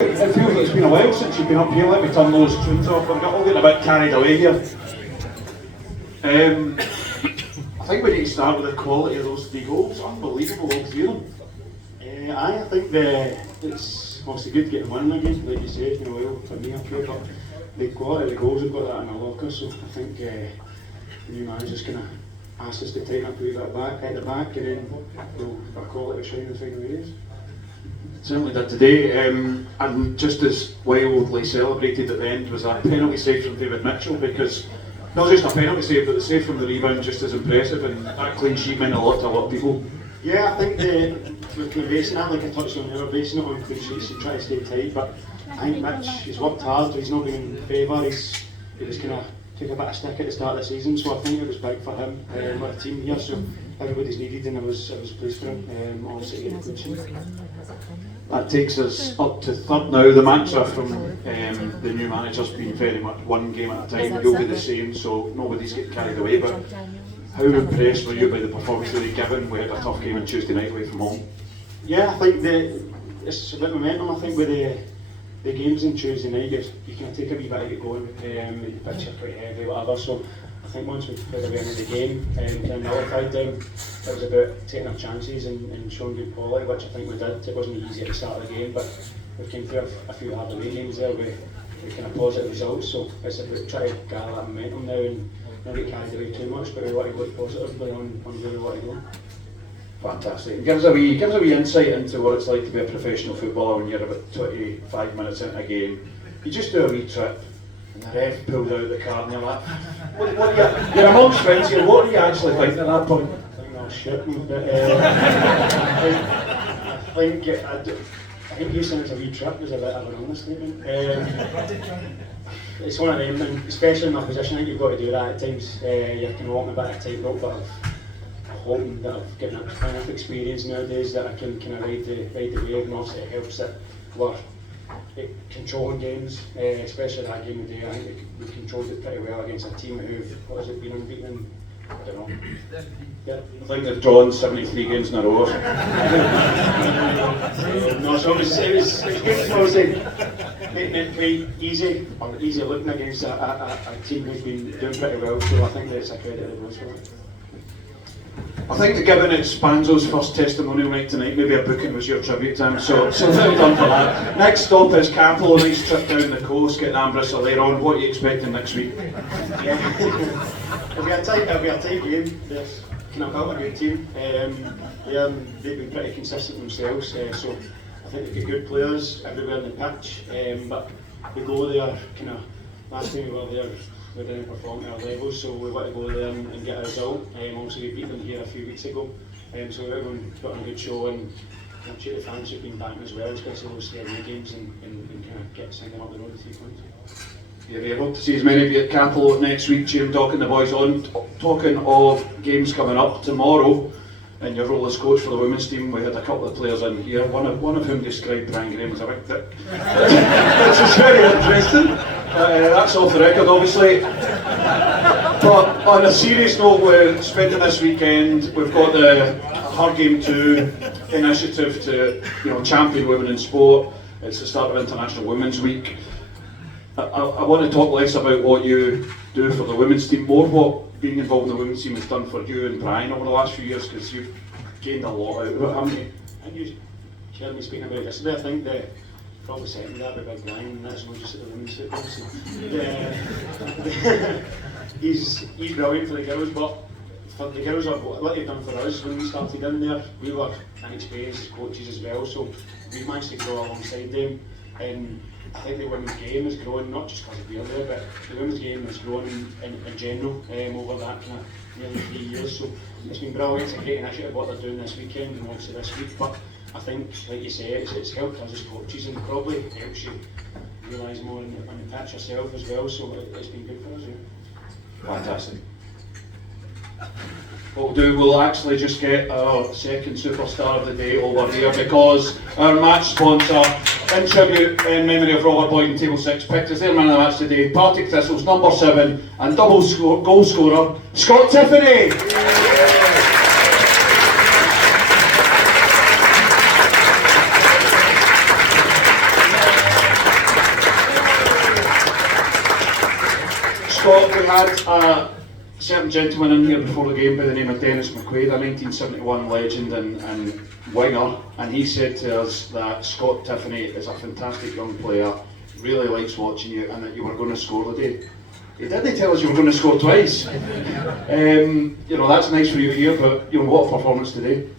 It feels like it's been a while since you've been up here. Let me turn those tunes off. I'm all getting a bit carried away here. I think we need to start with the quality of those 3 goals. Unbelievable, all 3 of them. I think it's obviously good getting one again, like you said, a while for me up here, but the quality of the goals, we've got that in our locker, so I think the new manager's going to ask us to tighten up a wee bit at the back, and then our quality will shine in the final areas. Certainly did today, and just as wildly celebrated at the end was a penalty save from David Mitchell, because not just a penalty save, but the save from the rebound just as impressive, and that clean sheet meant a lot to a lot of people. Yeah, I think we're basing that, like I touched on, we're basing it on clean sheets and trying to stay tight, but I think Mitch, he's worked hard, he's not been in favour, he was kind of took a bit of stick at the start of the season, so I think it was big for him with the team here, so everybody's needed, and I was pleased for him, obviously getting a good sheet. That takes us up to third now. The mantra from the new manager's been very much one game at a time. You'll be the same, so nobody's getting carried away. But how impressed were you by the performance that they given? We had a tough game on Tuesday night away from home. Yeah, I think it's a bit of momentum. I think with the games on Tuesday night, you can take a wee bit to get going. The pitch are pretty heavy, whatever. So I think once we put away into the game and kind of nullified them, it was about taking our chances and showing good quality, which I think we did. It wasn't easy at the start of the game, but we came through a few hard away games there with kind of positive results. So it's about trying to gather that momentum now and not get carried away too much, but we want to look positively on where we want to go. Fantastic. Give us a wee insight into what it's like to be a professional footballer when you're about 25 minutes into a game. You just do a wee trip, and the ref pulled out the card, and you're like, you're amongst friends here, what do you actually think at that point? I think I'll shit, but I think you saying it's a wee trip is a bit of an understatement. It's one of them, and especially in my position, I think you've got to do that at times. You're kind of walking a bit of a tightrope, but I'm hoping that I've gotten enough experience nowadays that I can kind of ride the wave, and obviously it helps that we're controlling games, especially that game today. I think we controlled it pretty well against a team who've been unbeaten. I don't know. Yeah. I think they've drawn 73 games in a row. No, so it was good. Obviously, making it quite easy looking against a team who's been doing pretty well. So I think that's a credit to those for it. I think that given it's Spanzo's first testimonial night tonight, maybe a booking was your tribute to him, so well done for that. Next stop is Capel, a nice trip down the coast, getting Ambrose later on. What are you expecting next week? Yeah. It'll be a tight game. They've kind of built a good team. They've been pretty consistent themselves, so I think they've got good players everywhere in the pitch. But we go there, kind of, last time we were there, we didn't perform at our levels, so we want to go there and get a result. Obviously we beat them here a few weeks ago, so everyone put on a good show, and I'm sure the fans have been back as well, especially those away games, and kind of send them up the road to 3 points. Yeah, we hope to see as many of you at Capel next week. Jim talking the boys on. Talking of games coming up tomorrow, in your role as coach for the women's team, we had a couple of players in here, one of whom described Brian Graham as a big dick. Which is very interesting. That's off the record, obviously. But on a serious note, we're spending this weekend, we've got the Her Game 2 initiative to champion women in sport. It's the start of International Women's Week. I want to talk less about what you do for the women's team, more what being involved in the women's team has done for you and Brian over the last few years, because you've gained a lot out of it, haven't you? And you heard me speaking about this, I think probably second that with Big Brian, and that's not just at the women's football. So, he's brilliant for the girls, but for the girls, what they've done for us when we started in there, we were inexperienced as coaches as well, so we've managed to grow alongside them. And I think the women's game has grown, not just because we're there, but the women's game has grown in general over that kind of nearly 3 years. So it's been brilliant. It's a great initiative what they're doing this weekend and obviously this week. But I think, like you say, it's helped us as coaches, and probably helps you realise more on the pitch yourself as well. So it's been good for us. Yeah. Fantastic. What we'll actually just get our second superstar of the day over here, because our match sponsor, in tribute in memory of Robert Boyd in Table 6, picked as their man of the match today, Partick Thistle's number 7 and double goal scorer, Scott Tiffoney. Scott, we had a certain gentleman in here before the game by the name of Dennis McQuaid, a 1971 legend and winger, and he said to us that Scott Tiffoney is a fantastic young player, really likes watching you, and that you were going to score today. He didn't tell us you were going to score twice. That's nice for you here, but what a performance today.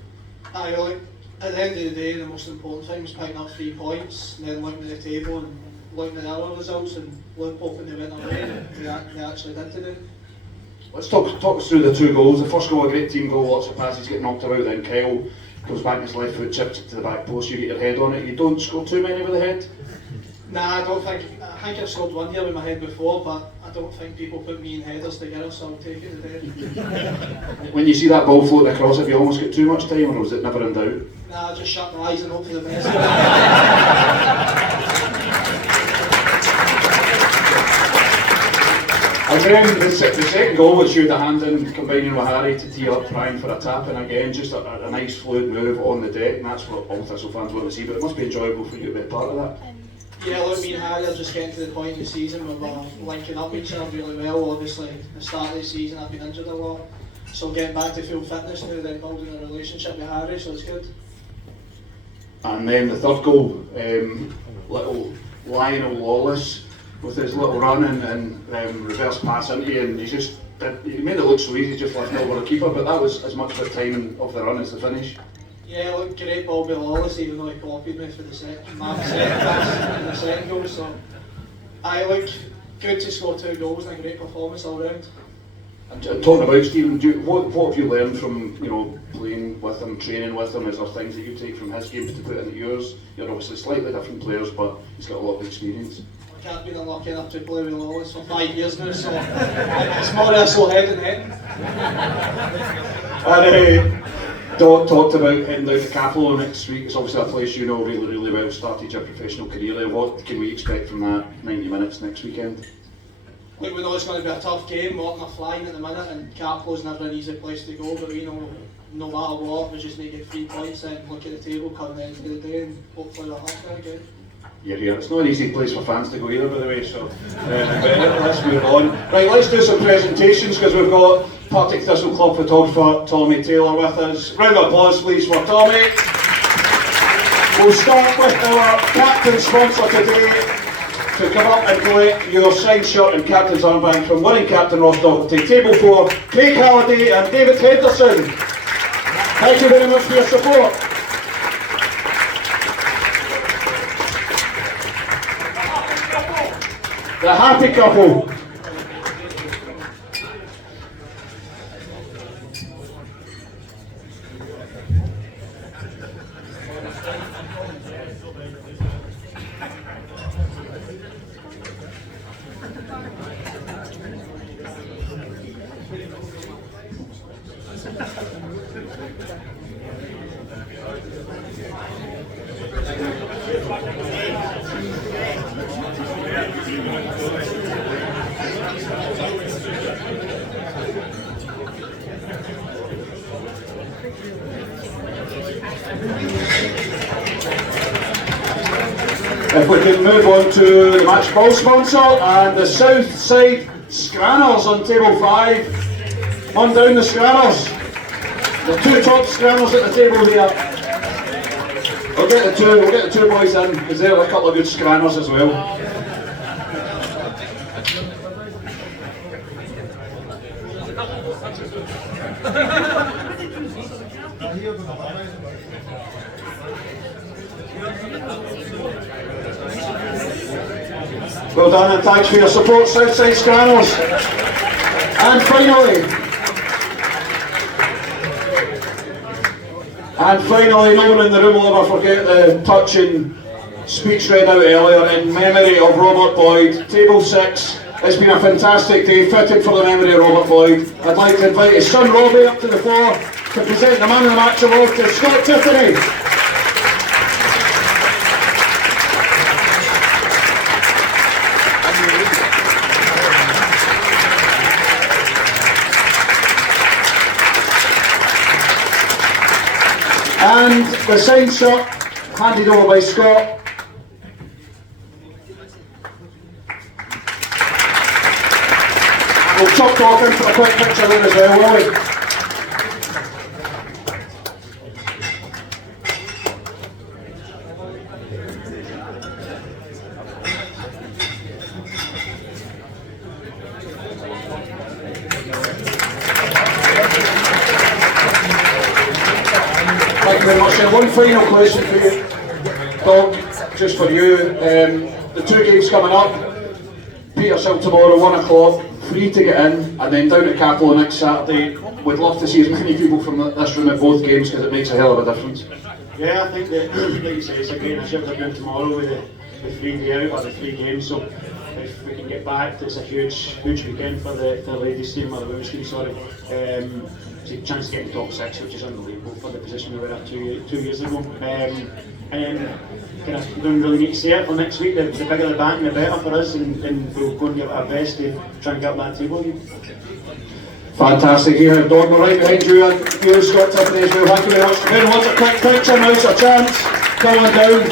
Aye, well, at the end of the day, the most important thing was picking up 3 points, and then looking at the table and looking at the other results, and hoping they went away. They actually did today. Let's talk us through the 2 goals. The first goal, a great team goal, lots of passes, get knocked about, then Kyle goes back his left foot, chips it to the back post, you get your head on it. You don't score too many with the head? Nah, I think I've scored 1 here with my head before, but I don't think people put me in headers together, so I'll take it today. When you see that ball floating across, have you almost got too much time, or was it never in doubt? Nah, I just shut my eyes and hope for the best. And then the second goal was you, the hand in, combining with Harry to tee up, trying for a tap, and again, just a nice fluid move on the deck, and that's what all Thistle fans want to see, but it must be enjoyable for you to be a part of that. Yeah, look, me and Harry are just getting to the point in the season where we're linking up each other really well. Obviously, at the start of the season I've been injured a lot, so getting back to full fitness now, then building a relationship with Harry, so it's good. And then the third goal, little Lionel Lawless with his little run and reverse pass into you, and he made it look so easy, just left it over the keeper, but that was as much about timing of the run as the finish. Yeah, look, great ball by Lawless, even though he copied me for the second pass in the second goal, so I look good to score 2 goals and a great performance all round. And talking about Stephen, what have you learned from playing with him, training with him? Is there things that you take from his game to put into yours? You're obviously slightly different players, but he's got a lot of experience. I've been unlucky enough to play with Lawless for 5 years now, so it's more of a slow head in head. And Doc talked about heading down to Cappielow next week. It's obviously a place you know really, really well, started your professional career there. What can we expect from that 90 minutes next weekend? Look, we know it's going to be a tough game. Morton are flying at the minute, and Cappielow never an easy place to go, but we know no matter what, we just need to get 3 points and look at the table come the end of the day, and hopefully we'll have that again. Yeah, it's not an easy place for fans to go either, by the way, so but let's move on. Right, let's do some presentations, because we've got Partick Thistle Club photographer Tommy Taylor with us. Round of applause please for Tommy. We'll start with our captain sponsor today to come up and collect your signed shirt and captain's armband from winning captain Ross Docherty. Table 4, Craig Halliday and David Henderson. Thank you very much for your support. The happy couple. If we can move on to the match ball sponsor and the South Side Scranners on table 5. On down the Scranners. The 2 top Scranners at the table here. We'll get the two boys in, because they're a couple of good Scranners as well. Well done, and thanks for your support, Southside Scranners. And finally, no one in the room will ever forget the touching speech read out earlier in memory of Robert Boyd. Table 6, it's been a fantastic day, fitted for the memory of Robert Boyd. I'd like to invite his son Robbie up to the floor to present the Man of the Match award to Scott Tiffoney. And the signed shirt handed over by Scott. We'll stop talking for a quick picture there as well, will we? Thank you very much. One final question for you, Doc, just for you. The two games coming up, Petershill tomorrow, 1 o'clock, free to get in, and then down at Capello next Saturday. We'd love to see as many people from this room at both games because it makes a hell of a difference. Yeah, I think that, like you say, it's a great initiative they're doing tomorrow with the 3 day out, or the 3 games, so if we can get back, it's a huge weekend for the ladies team, or the women's team, sorry. It's a chance to get in the top 6, which is unbelievable for the position we were at 2 years ago. And then, kind of, we don't really need to say it for next week. The bigger the bank, the better for us, and we'll go and give it our best to try and get up that table again. Fantastic here, Don, we're right behind you, and you, Scott Tiffoney as well. Thank you very much. Anyone wants a quick picture, now's a chance. Coming down,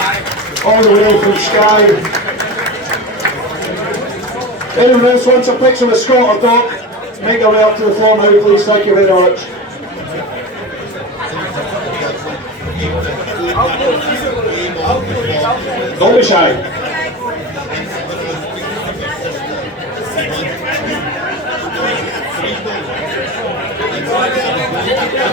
all the way from Skye. Anyone else wants a picture with Scott or Doc? Make your way up to the floor now, please. Thank you very much. Don't be shy.